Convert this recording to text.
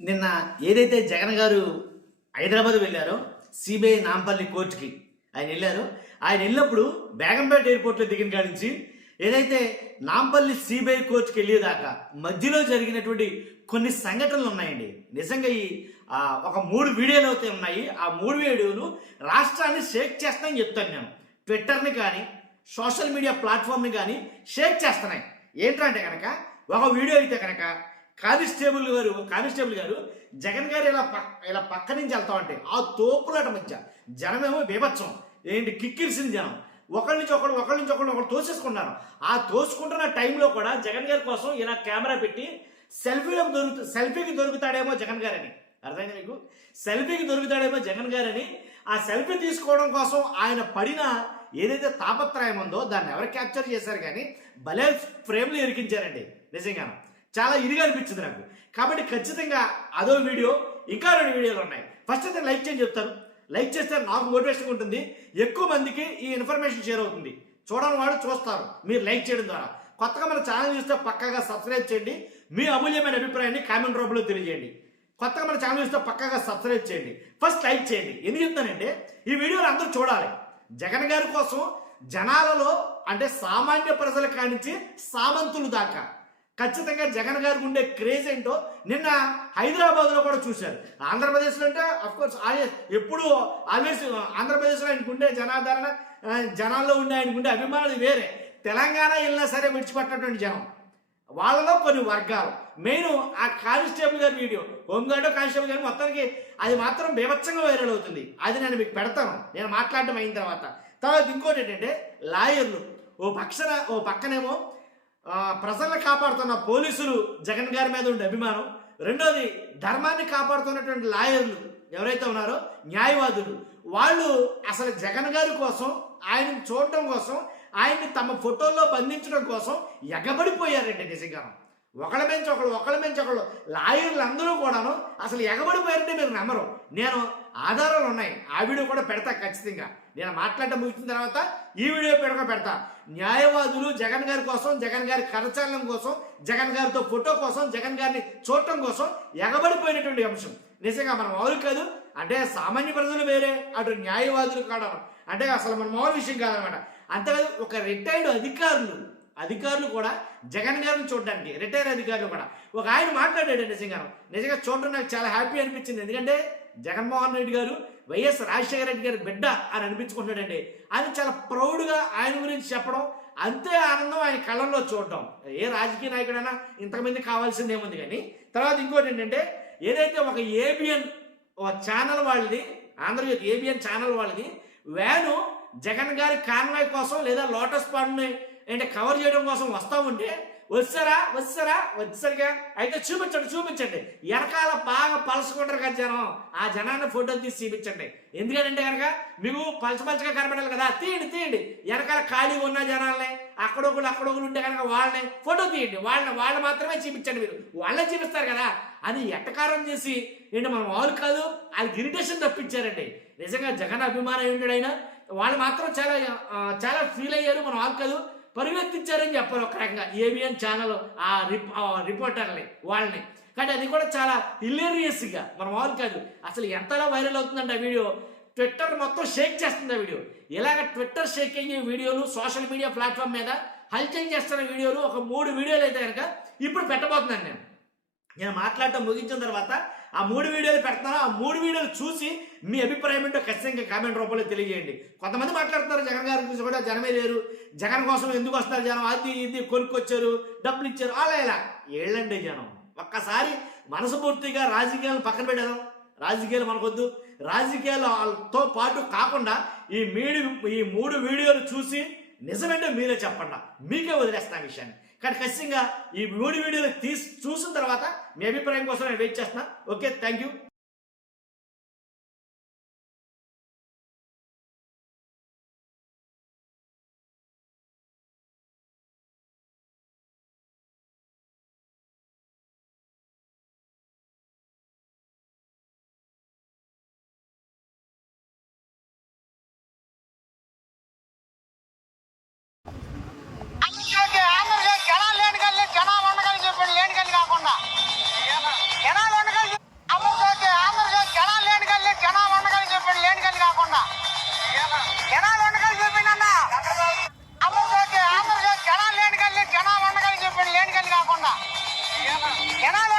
నిన్న ఏదైతే జగన్ గారు హైదరాబాద్ వెళ్ళారో సిబిఐ నాంపల్లి కోర్టుకి ఆయన వెళ్ళారో ఆయన వెళ్ళినప్పుడు బేగంపేట ఎయిర్పోర్ట్లో దిగిన కాడి నుంచి ఏదైతే నాంపల్లి సిబిఐ కోర్టుకి వెళ్ళేదాకా మధ్యలో జరిగినటువంటి కొన్ని సంఘటనలు ఉన్నాయండి. నిజంగా ఈ ఒక 3 వీడియోలు అయితే ఉన్నాయి. ఆ 3 వీడియోలు రాష్ట్రాన్ని షేక్ చేస్తాయని చెప్తాను నేను. ట్విట్టర్ని కానీ సోషల్ మీడియా ప్లాట్ఫామ్ని కానీ షేక్ చేస్తున్నాయి. ఏంటంటే కనుక ఒక వీడియో అయితే కనుక కానిస్టేబుల్ గారు జగన్ గారు ఇలా పక్క నుంచి వెళ్తా ఉంటే ఆ తోపులాట మధ్య జనమేమో బీభత్సం ఏంటి కిక్కిరిసిన జనం ఒకరి నుంచి ఒకరు తోసేసుకున్నారు. ఆ తోసుకుంటున్న టైంలో కూడా జగన్ గారి కోసం ఇలా కెమెరా పెట్టి సెల్ఫీకి దొరుకుతాడేమో జగన్ గారని, అర్థమైంది మీకు? సెల్ఫీకి దొరుకుతాడేమో జగన్ గారని ఆ సెల్ఫీ తీసుకోవడం కోసం ఆయన పడిన ఏదైతే తాపత్రయం ఉందో దాన్ని ఎవరు క్యాప్చర్ చేశారు కానీ భలే ఫ్రేమ్లు ఇరికించారండి. నిజంగా చాలా ఇదిగా అనిపించింది నాకు. కాబట్టి ఖచ్చితంగా అదో వీడియో, ఇంకా 2 వీడియోలు ఉన్నాయి. ఫస్ట్ అయితే లైక్ చేయని చెప్తాను. లైక్ చేస్తే నాకు మోటివేషన్ ఉంటుంది, ఎక్కువ మందికి ఈ ఇన్ఫర్మేషన్ షేర్ అవుతుంది. చూడని వాడు చూస్తారు మీరు లైక్ చేయడం ద్వారా. కొత్తగా మన ఛానల్ చూస్తే పక్కాగా సబ్స్క్రైబ్ చేయండి. మీ అమూల్యమైన అభిప్రాయాన్ని కామెంట్ రూపంలో తెలియజేయండి. కొత్తగా మన ఛానల్ చూస్తే పక్కాగా సబ్స్క్రైబ్ చేయండి. ఫస్ట్ లైక్ చేయండి. ఎందుకు చెప్తానంటే ఈ వీడియోలు అందరూ చూడాలి. జగన్ గారి కోసం జనాలలో అంటే సామాన్య ప్రజల కానించి సామంతులు దాకా ఖచ్చితంగా జగన్ గారికి ఉండే క్రేజ్ ఏంటో నిన్న హైదరాబాద్లో కూడా చూశారు. ఆంధ్రప్రదేశ్లో అంటే అఫ్కోర్స్ ఎప్పుడు ఆల్వేస్ ఆంధ్రప్రదేశ్లో ఆయనకు ఉండే జనాదరణ, జనాల్లో ఉండే ఆయనకు ఉండే అభిమానులు వేరే. తెలంగాణ వెళ్ళినా సరే విడిచిపెట్టినటువంటి జనం వాళ్ళలో కొన్ని వర్గాలు. మెయిన్ ఆ కానిస్టేబుల్ గారి వీడియో, హోంగార్డు కానిస్టేబుల్ గారి మొత్తానికి అది మాత్రం బీభత్సంగా వైరల్ అవుతుంది. అది నేను మీకు పెడతాను నేను మాట్లాడటం అయిన తర్వాత. ఇంకోటి ఏంటంటే లాయర్లు ఓ పక్కనేమో ప్రజలను కాపాడుతున్న పోలీసులు జగన్ గారి మీద ఉండే అభిమానం, రెండోది ధర్మాన్ని కాపాడుతున్నటువంటి లాయర్లు ఎవరైతే ఉన్నారో న్యాయవాదులు, వాళ్ళు అసలు జగన్ గారి కోసం ఆయనను చూడటం కోసం ఆయన్ని తమ ఫోటోల్లో బంధించడం కోసం ఎగబడిపోయారండి. నిజంగా ఒకళ్ళ మించి ఒకళ్ళు లాయర్లు అందరూ కూడాను అసలు ఎగబడిపోయారంటే మీరు నమ్మరు. నేను ఆధారాలు ఉన్నాయి, ఆ వీడియో కూడా పెడతా ఖచ్చితంగా. నేను మాట్లాడటం ముగిసిన తర్వాత ఈ వీడియో పెడతా. న్యాయవాదులు జగన్ గారి కోసం, జగన్ గారి కరచాలనం కోసం, జగన్ గారితో ఫోటో కోసం, జగన్ గారిని చూడటం కోసం ఎగబడిపోయినటువంటి అంశం. నిజంగా మన మామూలు కాదు, అంటే సామాన్య ప్రజలు వేరే, అటు న్యాయవాదులు కావడం అంటే అసలు మన మామూలు విషయం కాదనమాట. అంతేకాదు ఒక రిటైర్డ్ అధికారులు కూడా జగన్ గారిని చూడడానికి, రిటైర్డ్ అధికారులు కూడా ఒక ఆయన మాట్లాడాడు. నిజంగా చూడడం నాకు చాలా హ్యాపీ అనిపించింది. ఎందుకంటే జగన్మోహన్ రెడ్డి గారు వైఎస్ రాజశేఖర రెడ్డి గారి బిడ్డ అని అనిపించుకుంటాడండి. ఆయన చాలా ప్రౌడ్గా ఆయన గురించి చెప్పడం, అంతే ఆనందం ఆయన కళ్ళల్లో చూడటం. ఏ రాజకీయ నాయకుడైనా ఇంతకుమంది కావాల్సింది ఏముంది. కానీ ఇంకోటి ఏంటంటే ఏదైతే ఒక ఏబిఎన్ ఛానల్ వాళ్ళది, ఆంధ్రజ్యోతి ఏబిఎన్ ఛానల్ వాళ్ళది వ్యాను జగన్ గారి కాన్వాయ్ కోసం లేదా లోటస్ పాండ్ని అంటే కవర్ చేయడం కోసం వస్తూ ఉంటే వచ్చేసరిగా అయితే చూపించండి. వెనకాల బాగా పలుచుకుంటారు కదా జనం, ఆ జనాన్ని ఫోటోలు తీసి చూపించండి. ఎందుకంటే కనుక మీకు పలచగా కనబడాలి కదా, తీయండి. వెనకాల ఖాళీ ఉన్న జనాల్ని అక్కడొకరు ఉంటే కనుక వాళ్ళని ఫోటో తీయండి. వాళ్ళని మాత్రమే చూపించండి. మీరు వాళ్ళే చూపిస్తారు కదా అని ఎట్టకారం చేసి ఏంటి మనం వాళ్ళు కాదు, వాళ్ళకి ఇరిటేషన్ తప్పించారండి. నిజంగా జగన్ అభిమానం ఏంటాడు అయినా వాళ్ళు మాత్రం చాలా ఫీల్ అయ్యారు. మనం వాళ్ళు కాదు పరిగెత్తించారని చెప్పారు ఒక రకంగా ఏబిఎన్ ఛానల్ ఆ రిపోర్టర్ని వాళ్ళని. కానీ అది కూడా చాలా హిలేరియస్గా మనం వాళ్ళు కాదు అసలు ఎంతలా వైరల్ అవుతుందంటే ఆ వీడియో ట్విట్టర్ మొత్తం షేక్ చేస్తుంది. ఆ వీడియో ఇలాగ ట్విట్టర్ షేక్ అయ్యే వీడియోలు సోషల్ మీడియా ప్లాట్ఫామ్ మీద హల్చల్ చేస్తున్న వీడియోలు ఒక 3 వీడియోలు అయితే కనుక ఇప్పుడు పెట్టబోతున్నాను. నేను మాట్లాడటం ముగించిన తర్వాత ఆ 3 వీడియోలు పెడతాను. ఆ 3 వీడియోలు చూసి మీ అభిప్రాయం ఏంటో ఖచ్చితంగా కామెంట్ రూపంలో తెలియజేయండి. కొంతమంది మాట్లాడుతున్నారు జగన్ గారి గురించి కూడా జనమే లేరు, జగన్ కోసం ఎందుకు వస్తారు జనం, అది ఇది కొనుక్కొచ్చారు, డబ్బులు ఇచ్చారు, అలా ఇలా ఏళ్ళండి జనం. ఒక్కసారి మనస్ఫూర్తిగా రాజకీయాలను పక్కన పెట్టాం. రాజకీయాలు మనకొద్దు. రాజకీయాలతో పాటు కాకుండా ఈ 3 వీడియోలు చూసి నిజమంటే మీరే చెప్పండి, మీకే వదిలేస్తున్న విషయాన్ని. కానీ ఖచ్చితంగా ఈ 3 వీడియోలు చూసిన తర్వాత మీ అభిప్రాయం కోసం నేను వెయిట్ చేస్తున్నా. Okay, thank you. జనాలు